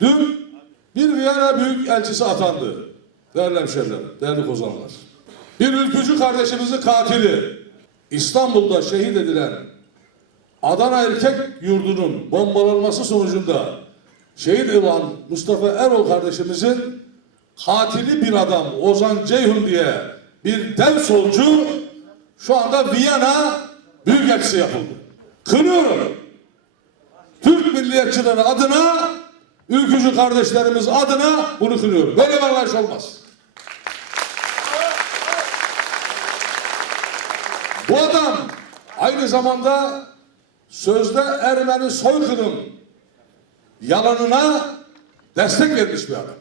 Dün bir Viyana Büyük Elçisi atandı. Değerli hemşehrilerim, değerli kozanlar. Bir ülkücü kardeşimizin katili İstanbul'da şehit edilen Adana Erkek Yurdu'nun bombalanması sonucunda şehit olan Mustafa Erol kardeşimizin katili bir adam Ozan Ceyhun diye bir dev solcu şu anda Viyana Büyükelçisi yapıldı. Kınıyorum. Türk milliyetçileri adına, ülkücü kardeşlerimiz adına bunu kınıyorum. Böyle bir anlayış olmaz. Bu adam aynı zamanda sözde Ermeni soykırım yalanına destek vermiş bir adam.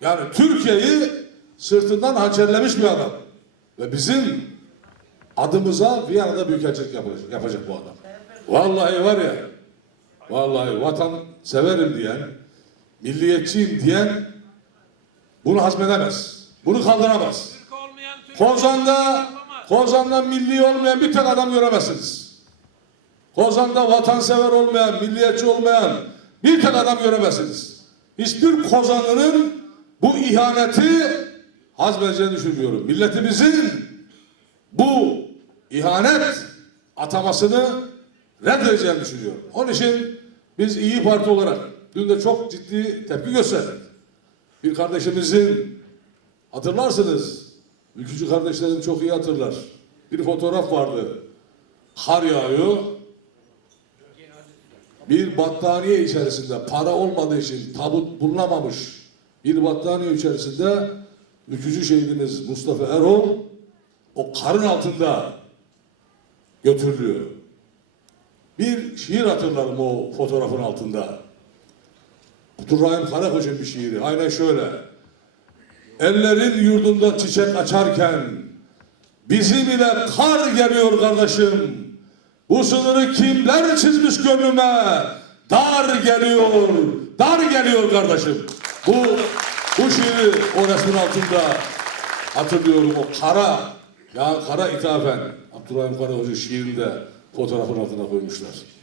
Yani Türkiye'yi sırtından hançerlemiş bir adam. Ve bizim adımıza Viyana'da büyükelçilik yapacak, yapacak bu adam. Vallahi var ya, vallahi vatan severim diyen, milliyetçiyim diyen bunu hazmedemez. Bunu kaldıramaz. Kozan'da. Kozan'da milli olmayan bir tek adam göremezsiniz. Kozan'da vatansever olmayan, milliyetçi olmayan bir tek adam göremezsiniz. Hiçbir Kozanlı'nın bu ihaneti hazmedeceğini düşünmüyorum. Milletimizin bu ihanet atamasını reddedeceğini düşünüyorum. Onun için biz İyi Parti olarak dün de çok ciddi tepki gösterdik. Bir kardeşimizin hatırlarsınız, ülkücü kardeşlerim çok iyi hatırlar. Bir fotoğraf vardı. Kar yağıyor. Bir battaniye içerisinde para olmadığı için tabut bulunamamış bir battaniye içerisinde ülkücü şehidimiz Mustafa Erol o karın altında götürülüyor. Bir şiir hatırlarım o fotoğrafın altında. Abdurrahim Karakoç'un bir şiiri. Aynen şöyle. Ellerin yurdunda çiçek açarken bizim ile kar geliyor kardeşim. Bu sınırı kimler çizmiş gönlüme? Dar geliyor, dar geliyor kardeşim. Bu bu şiiri o resmin altında hatırlıyorum o kara ya kara ithafen Abdurrahim Karakoç'un şiirinde fotoğrafın altına koymuşlar.